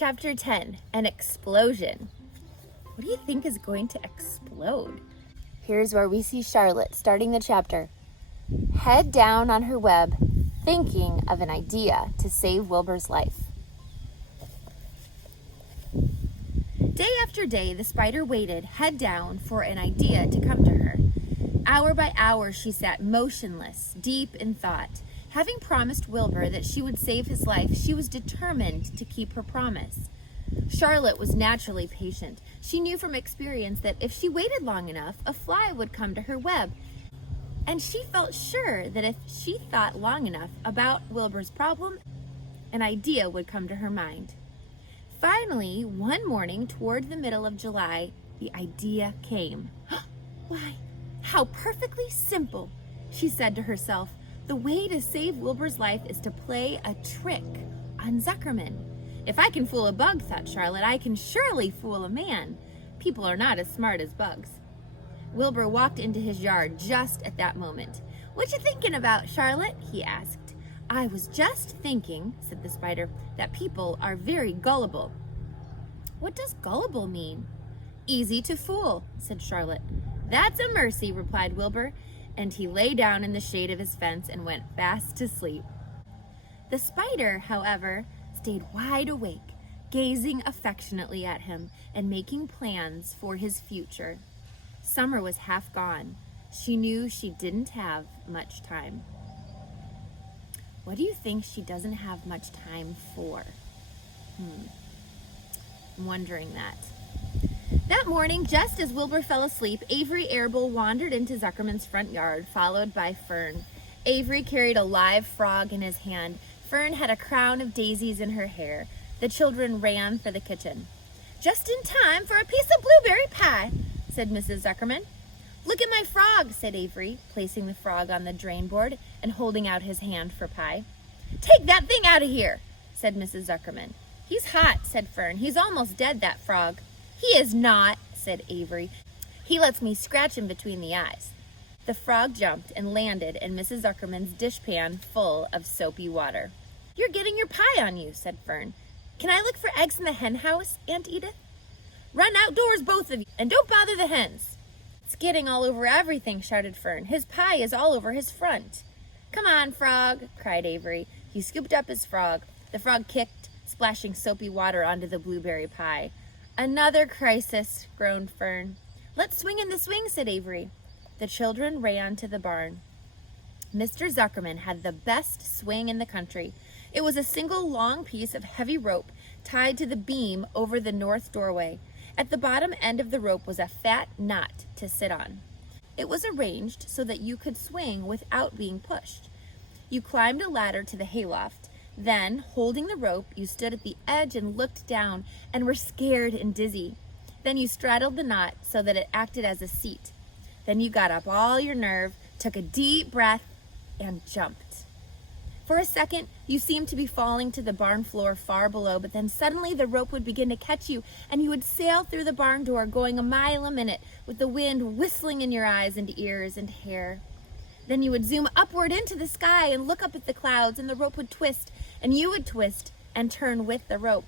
Chapter 10, an explosion. What do you think is going to explode? Here's where we see Charlotte starting the chapter. Head down on her web, thinking of an idea to save Wilbur's life. Day after day, the spider waited, head down, for an idea to come to her. Hour by hour, she sat motionless, deep in thought. Having promised Wilbur that she would save his life, she was determined to keep her promise. Charlotte was naturally patient. She knew from experience that if she waited long enough, a fly would come to her web. And she felt sure that if she thought long enough about Wilbur's problem, an idea would come to her mind. Finally, one morning toward the middle of July, the idea came. Why, how perfectly simple, she said to herself. The way to save Wilbur's life is to play a trick on Zuckerman. If I can fool a bug, thought Charlotte, I can surely fool a man. People are not as smart as bugs. Wilbur walked into his yard just at that moment. What you thinking about, Charlotte? He asked. I was just thinking, said the spider, that people are very gullible. What does gullible mean? Easy to fool, said Charlotte. That's a mercy, replied Wilbur, and he lay down in the shade of his fence and went fast to sleep. The spider, however, stayed wide awake, gazing affectionately at him and making plans for his future. Summer was half gone. She knew she didn't have much time. What do you think she doesn't have much time for? I'm wondering that. That morning, just as Wilbur fell asleep, Avery Arable wandered into Zuckerman's front yard, followed by Fern. Avery carried a live frog in his hand. Fern had a crown of daisies in her hair. The children ran for the kitchen. Just in time for a piece of blueberry pie, said Mrs. Zuckerman. Look at my frog, said Avery, placing the frog on the drain board and holding out his hand for pie. Take that thing out of here, said Mrs. Zuckerman. He's hot, said Fern. He's almost dead, that frog. He is not, said Avery. He lets me scratch him between the eyes. The frog jumped and landed in Mrs. Zuckerman's dishpan full of soapy water. You're getting your pie on you, said Fern. Can I look for eggs in the hen house, Aunt Edith? Run outdoors, both of you, and don't bother the hens. It's getting all over everything, shouted Fern. His pie is all over his front. Come on, frog, cried Avery. He scooped up his frog. The frog kicked, splashing soapy water onto the blueberry pie. Another crisis, groaned Fern. Let's swing in the swing, said Avery. The children ran to the barn. Mr. Zuckerman had the best swing in the country. It was a single long piece of heavy rope tied to the beam over the north doorway. At the bottom end of the rope was a fat knot to sit on. It was arranged so that you could swing without being pushed. You climbed a ladder to the hayloft. Then, holding the rope, you stood at the edge and looked down and were scared and dizzy. Then you straddled the knot so that it acted as a seat. Then you got up all your nerve, took a deep breath, and jumped. For a second, you seemed to be falling to the barn floor far below, but then suddenly the rope would begin to catch you, and you would sail through the barn door going a mile a minute with the wind whistling in your eyes and ears and hair. Then you would zoom upward into the sky and look up at the clouds, and the rope would twist, and you would twist and turn with the rope.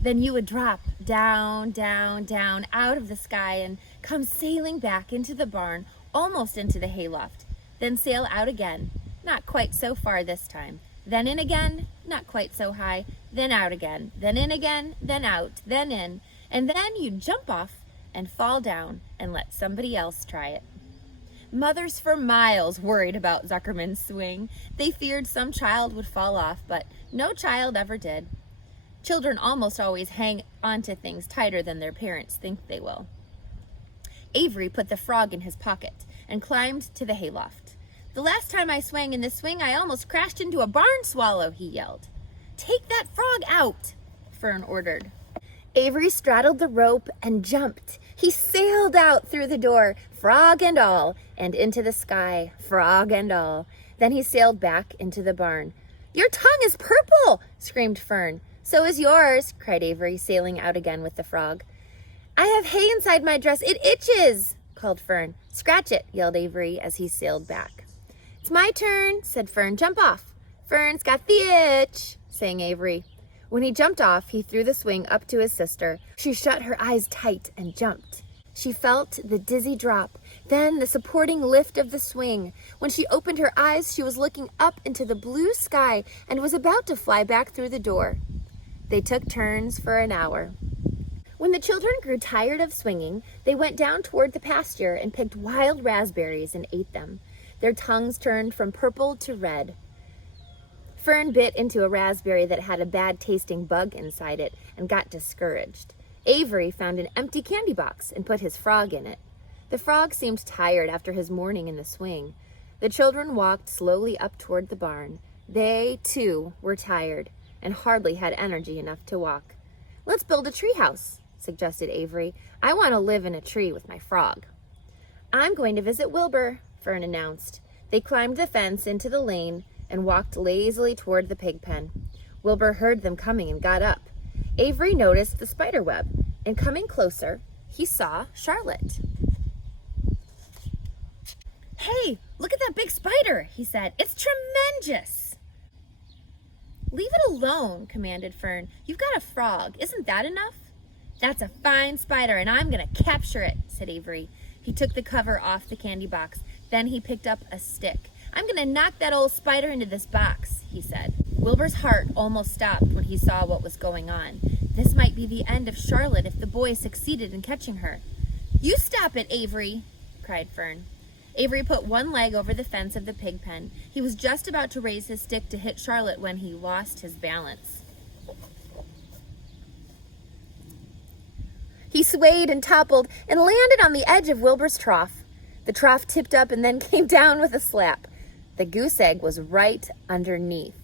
Then you would drop down, down, down out of the sky and come sailing back into the barn, almost into the hayloft. Then sail out again, not quite so far this time. Then in again, not quite so high. Then out again, then in again, then out, then in. And then you'd jump off and fall down and let somebody else try it. Mothers for miles worried about Zuckerman's swing. They feared some child would fall off, but no child ever did. Children almost always hang onto things tighter than their parents think they will. Avery put the frog in his pocket and climbed to the hayloft. The last time I swang in this swing, I almost crashed into a barn swallow, he yelled. Take that frog out, Fern ordered. Avery straddled the rope and jumped. He sailed out through the door, frog and all, and into the sky, frog and all. Then he sailed back into the barn. Your tongue is purple, screamed Fern. So is yours, cried Avery, sailing out again with the frog. I have hay inside my dress. It itches, called Fern. Scratch it, yelled Avery as he sailed back. It's my turn, said Fern. Jump off. Fern's got the itch, sang Avery. When he jumped off, he threw the swing up to his sister. She shut her eyes tight and jumped. She felt the dizzy drop, then the supporting lift of the swing. When she opened her eyes, she was looking up into the blue sky and was about to fly back through the door. They took turns for an hour. When the children grew tired of swinging, they went down toward the pasture and picked wild raspberries and ate them. Their tongues turned from purple to red. Fern bit into a raspberry that had a bad-tasting bug inside it and got discouraged. Avery found an empty candy box and put his frog in it. The frog seemed tired after his morning in the swing. The children walked slowly up toward the barn. They, too, were tired and hardly had energy enough to walk. "Let's build a treehouse," suggested Avery. "I want to live in a tree with my frog." "I'm going to visit Wilbur," Fern announced. They climbed the fence into the lane and walked lazily toward the pig pen. Wilbur heard them coming and got up. Avery noticed the spider web, and coming closer, he saw Charlotte. "Hey, look at that big spider," he said. "It's tremendous." "Leave it alone," commanded Fern. "You've got a frog. Isn't that enough?" "That's a fine spider, and I'm going to capture it," said Avery. He took the cover off the candy box. Then he picked up a stick. "I'm going to knock that old spider into this box," he said. Wilbur's heart almost stopped when he saw what was going on. This might be the end of Charlotte if the boy succeeded in catching her. "You stop it, Avery," cried Fern. Avery put one leg over the fence of the pig pen. He was just about to raise his stick to hit Charlotte when he lost his balance. He swayed and toppled and landed on the edge of Wilbur's trough. The trough tipped up and then came down with a slap. The goose egg was right underneath.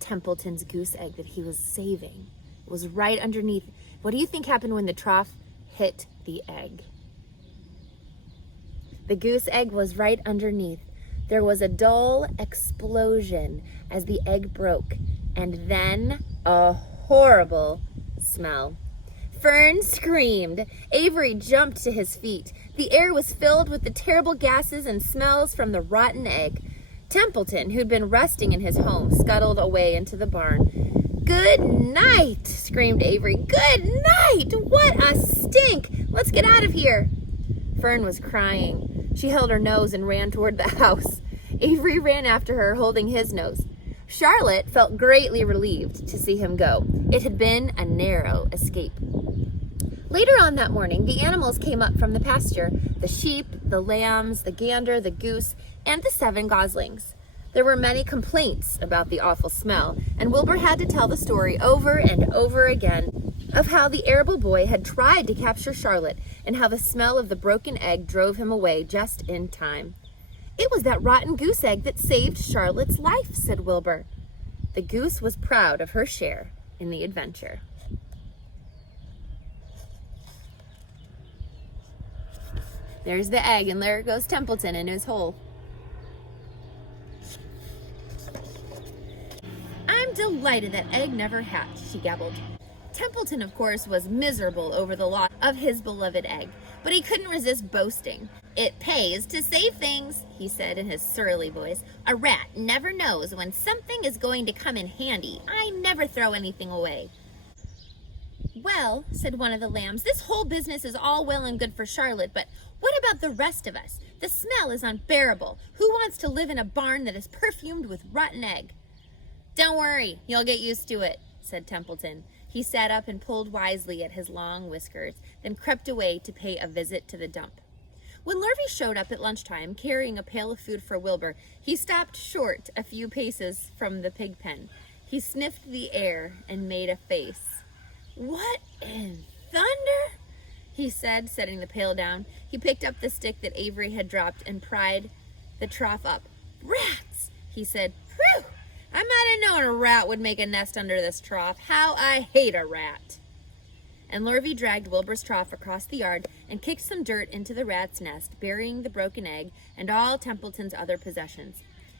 Templeton's goose egg that he was saving was right underneath. What do you think happened when the trough hit the egg? The goose egg was right underneath. There was a dull explosion as the egg broke, and then a horrible smell. Fern screamed. Avery jumped to his feet. The air was filled with the terrible gases and smells from the rotten egg. Templeton, who'd been resting in his home, scuttled away into the barn. "Good night," screamed Avery. "Good night! What a stink! Let's get out of here." Fern was crying. She held her nose and ran toward the house. Avery ran after her, holding his nose. Charlotte felt greatly relieved to see him go. It had been a narrow escape. Later on that morning, the animals came up from the pasture: the sheep, the lambs, the gander, the goose, and the 7 goslings. There were many complaints about the awful smell, and Wilbur had to tell the story over and over again of how the arable boy had tried to capture Charlotte and how the smell of the broken egg drove him away just in time. "It was that rotten goose egg that saved Charlotte's life," said Wilbur. The goose was proud of her share in the adventure. There's the egg, and there goes Templeton in his hole. "I'm delighted that egg never hatched," she gabbled. Templeton, of course, was miserable over the loss of his beloved egg, but he couldn't resist boasting. "It pays to save things," he said in his surly voice. "A rat never knows when something is going to come in handy. I never throw anything away." "Well," said one of the lambs, "this whole business is all well and good for Charlotte, but what about the rest of us? The smell is unbearable. Who wants to live in a barn that is perfumed with rotten egg?" "Don't worry, you'll get used to it," said Templeton. He sat up and pulled wisely at his long whiskers, then crept away to pay a visit to the dump. When Lurvy showed up at lunchtime carrying a pail of food for Wilbur, he stopped short a few paces from the pig pen. He sniffed the air and made a face. "What in thunder?" he said, setting the pail down. He picked up the stick that Avery had dropped and pried the trough up. "Rats," he said. "Whew! I might have known a rat would make a nest under this trough. How I hate a rat." And Lurvy dragged Wilbur's trough across the yard and kicked some dirt into the rat's nest, burying the broken egg and all Templeton's other possessions.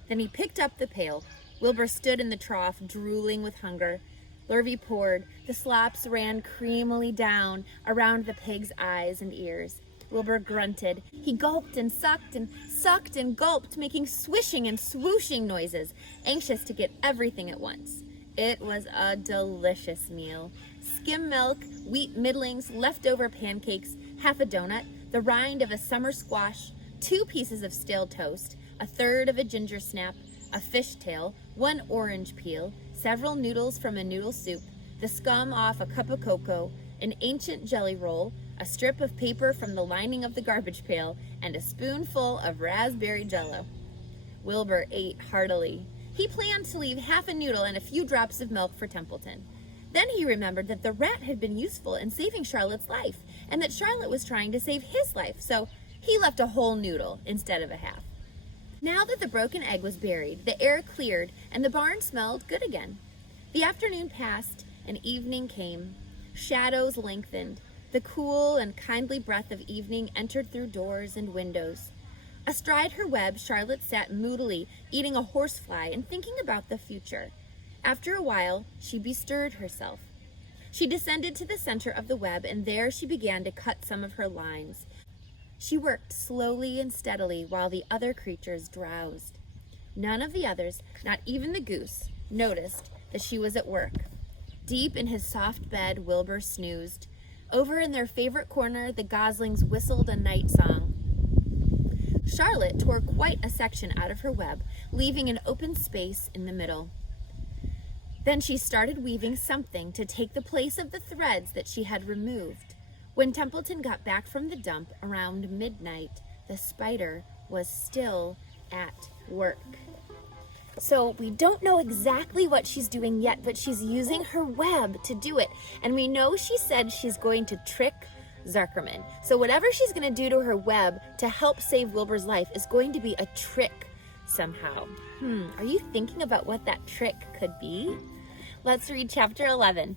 Then he picked up the pail. Wilbur stood in the trough, drooling with hunger. Lurvy poured. The slops ran creamily down around the pig's eyes and ears. Wilbur grunted. He gulped and sucked and gulped, making swishing and swooshing noises, anxious to get everything at once. It was a delicious meal. Skim milk, wheat middlings, leftover pancakes, half a donut, the rind of a summer squash, 2 pieces of stale toast, a third of a ginger snap, a fishtail, 1 orange peel, several noodles from a noodle soup, the scum off a cup of cocoa, an ancient jelly roll, a strip of paper from the lining of the garbage pail, and a spoonful of raspberry jello. Wilbur ate heartily. He planned to leave half a noodle and a few drops of milk for Templeton. Then he remembered that the rat had been useful in saving Charlotte's life, and that Charlotte was trying to save his life, so he left a whole noodle instead of a half. Now that the broken egg was buried, the air cleared, and the barn smelled good again. The afternoon passed, and evening came. Shadows lengthened. The cool and kindly breath of evening entered through doors and windows. Astride her web, Charlotte sat moodily, eating a horsefly and thinking about the future. After a while, she bestirred herself. She descended to the center of the web, and there she began to cut some of her lines. She worked slowly and steadily while the other creatures drowsed. None of the others, not even the goose, noticed that she was at work. Deep in his soft bed, Wilbur snoozed. Over in their favorite corner, the goslings whistled a night song. Charlotte tore quite a section out of her web, leaving an open space in the middle. Then she started weaving something to take the place of the threads that she had removed. When Templeton got back from the dump around midnight, the spider was still at work. So we don't know exactly what she's doing yet, but she's using her web to do it. And we know she said she's going to trick Zuckerman. So whatever she's going to do to her web to help save Wilbur's life is going to be a trick somehow. Are you thinking about what that trick could be? Let's read chapter 11.